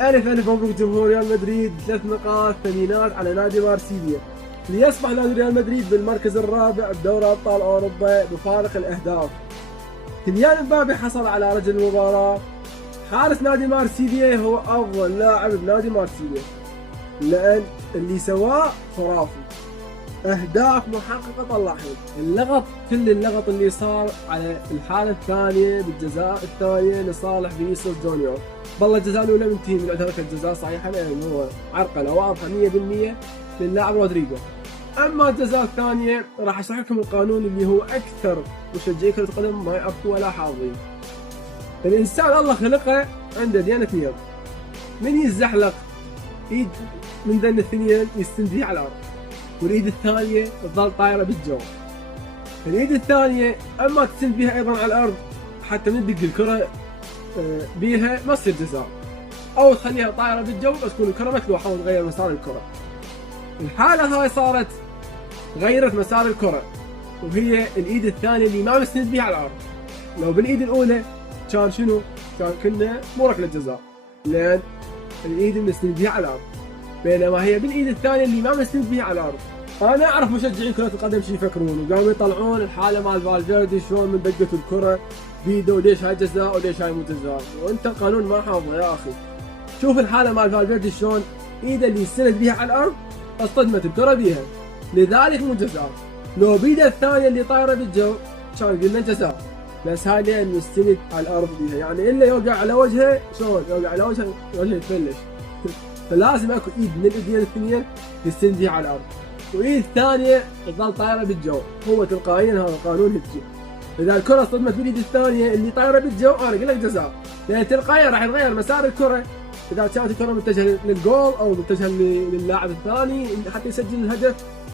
ألف ألف مبروك جمهور ريال مدريد، 3 نقاط ثمينات على نادي مارسيليا، ليصبح نادي ريال مدريد بالمركز الرابع بدوري أبطال أوروبا بفارق الأهداف. كيليان امبابي حصل على رجل المباراة. حارس نادي مارسيليا هو أفضل لاعب بنادي مارسيليا، لأن اللي سواه خرافي، أهداف محققة طلعهم. كل اللغط اللي صار على الحالة الثانية بالجزاء الثانية لصالح فينيسيوس جونيور. بالله الجزاء الأولى منتهي من ترك الجزاء صحيحة، لأنه هو عرقلة واضحة 100% للاعب رودريجو. أما الجزاء الثانية راح أشرح لكم القانون اللي هو أكثر مشجعي كرة القدم ما يعرفوا ولا حافظين. الإنسان الله خلقه عنده ديانة اثنين، من يزحلق ايد من ذن الاثنين يستند فيها على الارض، والايد الثانيه تظل طايره بالجو. الايد الثانيه اما تستند بيها ايضا على الارض حتى من تدق الكره بيها ما تصير جزاء، او تخليها طايره بالجو بس تكون الكره مكلوحه وتغير مسار الكره. الحاله هاي صارت غيرت مسار الكره، وهي الايد الثانيه اللي ما مستند بيها على الارض. لو بالايد الاولى كان شنو؟ كنا مو ركله جزاء، لان الايد مستند بيها على الارض، بينما هي بالايد الثانيه اللي ما مستند بيها على الارض. انا اعرف مشجعين كره القدم شو يفكرون، وقاموا يطلعون الحاله مال فالفيردي شلون من دقت الكره بيده وليش هاي جزاء وليش هاي مو جزاء، وانت قانون ما حافظه يا اخي. شوف الحاله مال فالفيردي شلون ايده اللي استند بيها على الارض اصطدمت الكره بيها، لذلك مو جزاء. لو بيده الثانيه اللي طايره بالجو كان قلنا جزاء، بس هاي لين مستند على الارض بيها، يعني الا يوقع على وجهه شلون يوقع على وجهه يتفلش. فلازم اكو ايد من الايدين الاثنين تستند بيها على الارض، وايد ثانيه تظل طايره بالجو. هو تلقائيا هذا القانون هيك، اذا الكره صدمت بالايد الثانيه اللي طايره بالجو انا اقول لك جزاء، لان تلقائيا راح يتغير مسار الكره اذا كانت الكره متجهه للجول او متجهه للاعب الثاني حتى يسجل الهدف.